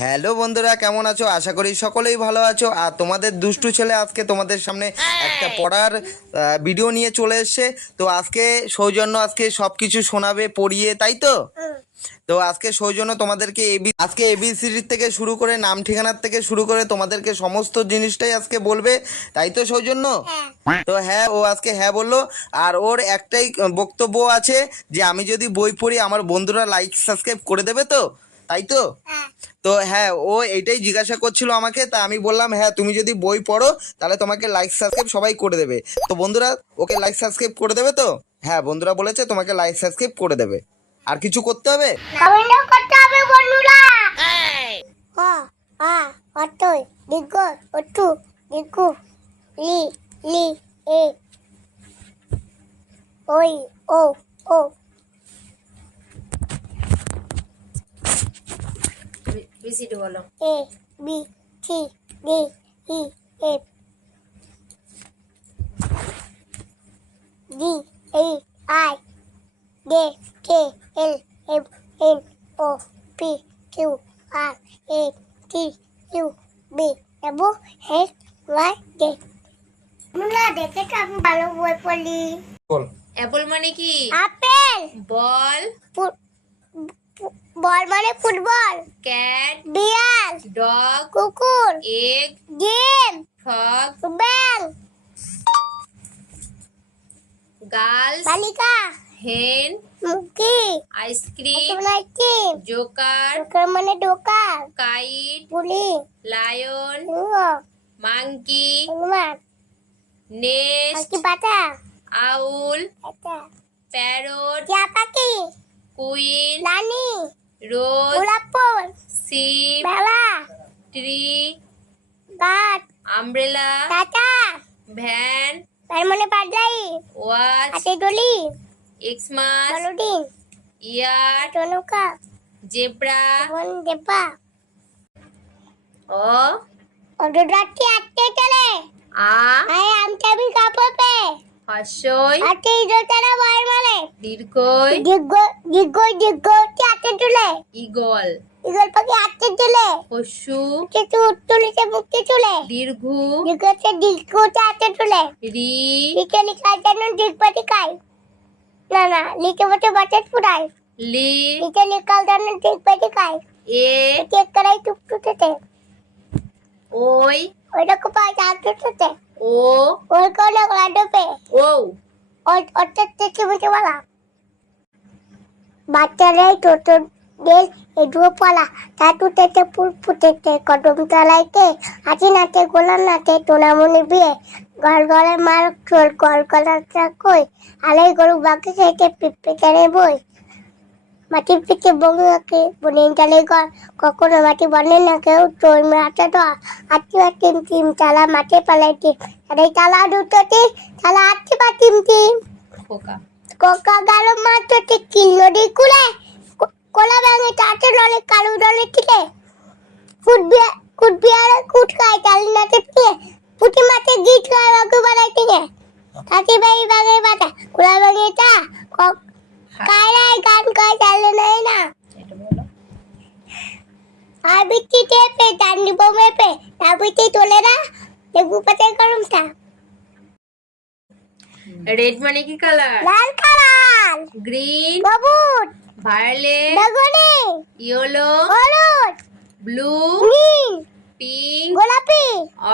Hello বন্ধুরা কেমন আছো? আশা করি সকলেই ভালো আছো। আর তোমাদের দুষ্টু ছেলে আজকে তোমাদের সামনে একটা পড়ার ভিডিও নিয়ে চলে এসছে। তো আজকে সৌজন্য আজকে সব কিছু শোনাবে পড়িয়ে তাই তো? তো আজকে সৌজন্য তোমাদেরকে এবি আজকে এবিসিডির থেকে শুরু করে নাম ঠিকানার থেকে শুরু করে তোমাদেরকে সমস্ত জিনিসটাই আজকে বলবে। তাই তো সৌজন্য? তো হ্যাঁ ও আজকে হ্যাঁ বলল। আর ওর একটাই বক্তব্য আছে যে আমি যদি বই পড়ি আমার বন্ধুরা লাইক সাবস্ক্রাইব করে দেবে তো? তাই তো? তো হ্যাঁ ও এইটাই জিজ্ঞাসা করছিল আমাকে তা আমি বললাম হ্যাঁ তুমি যদি বই পড়ো তাহলে তোমাকে লাইক সাবস্ক্রাইব সবাই করে দেবে। তো বন্ধুরা ওকে লাইক সাবস্ক্রাইব করে দেবে তো? হ্যাঁ বন্ধুরা বলেছে তোমাকে লাইক সাবস্ক্রাইব করে দেবে। আর কিছু করতে হবে? করতে হবে বন্ধুরা। লি লি এ। ওই ও ও। বিসিডি বলো। A B C D E F G H I J K L M N O P Q R S T U V W X Y Z মুলা দেখে তো আমি ভালো বই পড়ি। বল অ্যাপল মানে কি? Apple ball. বল মানে ফুটবল? ক্যাট বিড়াল ডগ কুকুর এগ ডিম ফ্রগ ব্যাং গার্লস বালিকা হেন মুখি ice cream ice cream joker ডোকার মানে ডোকা কাইট পুলি লায়ন সিংহ মাংকি হনুমান নেস্ট পাখি পাতা আউল এটা প্যারট টিয়া পাখি। কুইন রানী রোজ গোলাপ ফুল শিপ বেলা ট্রি গাছ আমব্রেলা টাটা ভ্যান তার মানে পাডলাই ওয়াচ হাতে ডলি এক্সমাস বলুডিন ইয়ার টনকা জেব্রা বন দেবা ও অডরাটি আটকে চলে। আ আয় আমটা আমি কাপড়ে হর্ষই আটে ইদতারা বয় মানে দীর্ঘই। দিগ্গ দিগ্গ দিগ্গ আটে তুলে ইগল ইগল পাখি আটতে তুলে পশু। কিছু তুলেছে মুক্তি তুলে দীর্ঘ। দিগ্গতে দিগ্গতে আটে তুলে রি। লিখে জন্য দিগ্গতি খাই না না লিখে বসে বাচ্চা ফুরাই লি। লিখে জন্য দিগ্গতি খাই এ। কেক করাই টুকটুকেতে। ওই। ওইটা খুব পাই টুকটুকে ও। ওই ওটা থেকে মুখে বলা বাচ্চারাই টোটো দেল এডুও পলা। টাটুতেতে ফুল ফুটেতে কদম তলাইতে হাতি নাতে গোলাম নাতে টোনামনি বিয়ে ঘর ঘরে মার চোল কল কলাটা কই আলাই গরু বাকি খেতে পিপে কেনে বই। মাটির পিঠে বঙ্গাকে বনের চালে ঘর কখনো মাটি বনে না কেউ তোর মাটা তো আটটি টিম টিম চালা মাঠে পালাই টিম। আরে চালা দুটো টিম চালা আটটি পা টিম টিম। খোকা। কোকা গেল মাত্র ঠিক কিলো দি কুলে কোলা ব্যাঙে তাতে নলে কালু নলে ঠিকে কুট বিয়া কুট খায় চালি নাতে পিয়ে পুটি মাতে গীত গায় বাকু বাড়াই থেকে কাকি বাই বাগে বাতা কোলা ব্যাঙে তা কক কায়রাই গান কয় চালে নাই না? বলো। টেপে ডান্ডি বোমে পে তা বিটি তোলে না? লেবু পাতে গরম তা রেড মানে কি কালার? লাল কালার। গ্রিন সবুজ ভায়োলেট বেগুনি। ইয়েলো হলুদ। ব্লু নীল। পিঙ্ক গোলাপি।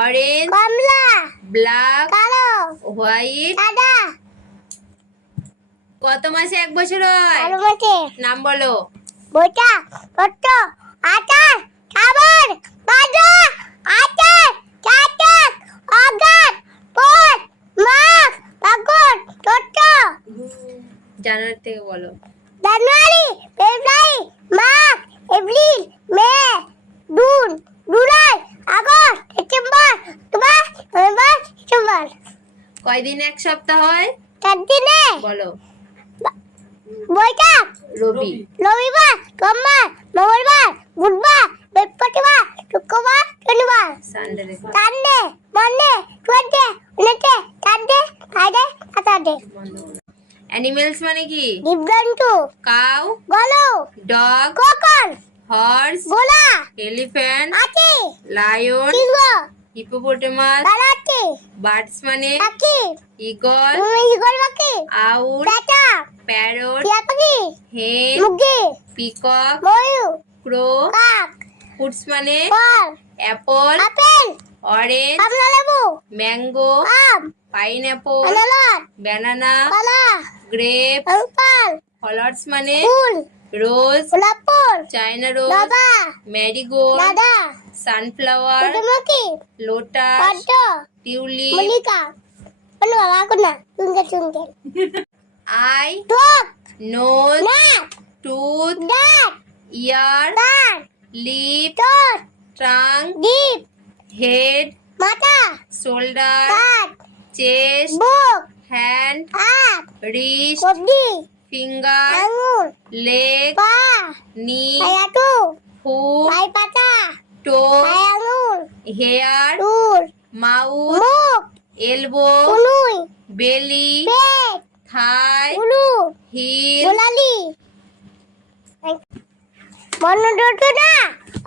অরেঞ্জ কমলা। ব্ল্যাক কালো। হোয়াইট সাদা। কত মাসে? এক বছর হয়। নাম বলো। বইটা কত? আচার খাবার বাজা আচার চাচাক অগাত পট মাখ পাগর টোট জানুয়ারি থেকে বলো। January February March April May June July August September October November December. কয়দিন এক সপ্তাহ হয়? চার দিনে বলো। বইটা? রবি। রবিবার সোমবার মঙ্গলবার বুধবার বৃহস্পতিবার শুক্রবার শনিবার। Sunday Monday Tuesday Wednesday Thursday Friday Saturday animals মানে কি? দিব্যান্তু কাউ গলু। ডগ কোকন হর্স গোলা এলিফ্যান্ট আছে লায়ন সিংহ। হিপোপটেমাস বার্ডস মানে? পাখি ইগল। তুমি ইগল পাখি আউল। প্যারট। টিয়া পাখি হেন। মুরগি পিকক। ময়ূর। ক্রো। কাক। ফুডস মানে? ফল। অ্যাপল। আপেল। অরেঞ্জ। কমলা লেবু। ম্যাঙ্গো। আম। পাইনঅ্যাপল আনারস। ব্যানানা। কলা। গ্রেপ। ফলার্স মানে? ফুল। রোজ গোলাপ ফুল চায়না রোজ বাবা ম্যারিগোল্ড দাদা সানফ্লাওয়ার সূর্যমুখী লোটাস পদ্ম টিউলিপ মল্লিকা বলো বাবা কোনা চুঙ্গে চুঙ্গে আই ঠোক নোজ নাক টুথ দাঁত ইয়ার কান লিপ ঠোঁট ট্রাঙ্ক জিভ হেড মাথা শোল্ডার কাঁধ চেস্ট বুক হ্যান্ড হাত রিস্ট কবজি ফিঙ্গার লেগ পা knee foot toe hair mouth elbow belly thigh heel. না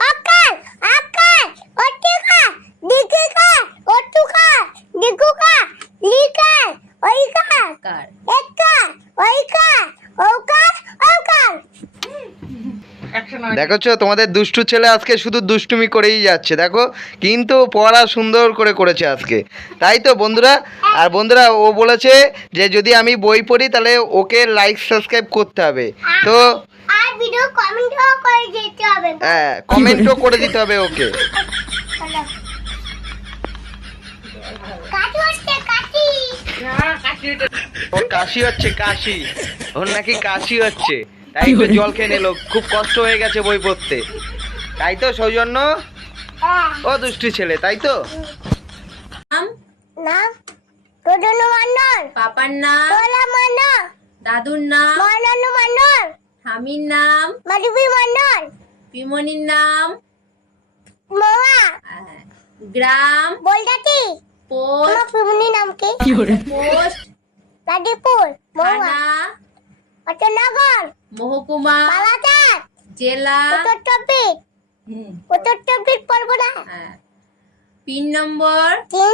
অকাল আকাল অটিকা দিকিকা অটুকা দিকুকা দেখোছো তোমাদের দুষ্টু ছেলে আজকে শুধু দুষ্টুমি করেই যাচ্ছে দেখো? কিন্তু পড়া সুন্দর করে করেছে আজকে। তাই তো বন্ধুরা? আর বন্ধুরা ও বলেছে যে যদি আমি বই পড়ি তাহলে ওকে লাইক সাবস্ক্রাইব করতে হবে। তো আর ভিডিও কমেন্টও করে যেতে হবে। হ্যাঁ কমেন্টও করে দিতে হবে ওকে। কাশি হচ্ছে কাশি। ওর নাকি কাশি হচ্ছে। তাই তো জল খেয়ে নিল। খুব কষ্ট হয়ে গেছে বই পড়তে। তাই তো সৌজন্য? ও দুষ্টু ছেলে তাই তো? নাম? পাপার নাম? দাদুর নাম? স্বামীর নাম? মাধবী মন্ডল পিমনির নাম? মামা আহ, গ্রাম? বলদাতি। পোস্ট? তোমার পিমনি নাম কি? পোস্ট? মৌয়া। থানা? অটনগর মহকুমা বালাঘাট। জেলা উত্তর চব্বিশ উত্তর চব্বিশ পরগনা। হ্যাঁ। পিন নম্বর তিন।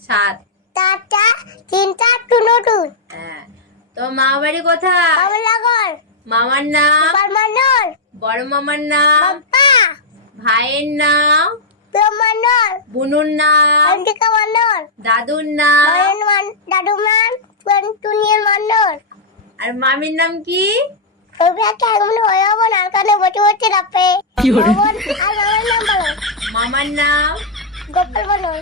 সাত। চারটা তিনটা টুনুটুন হ্যাঁ। তো মা বাড়ি কোথায়? কমলাগর মামার নাম? মন্ডল বড় মামার নাম? বাপ্পা ভাইয়ের নাম? প্রিয় মন্ডল বুনুর নাম? অন্তিকা মন্ডল দাদুর নাম? মান দাদুমান টুনিয়ন মন্ডল আর মামির নাম কি? ছবি একটা হয়ে যাব না কানে বসে বসে রাখবে। আর মামার নাম মামার নাম? গোপাল মন্ডল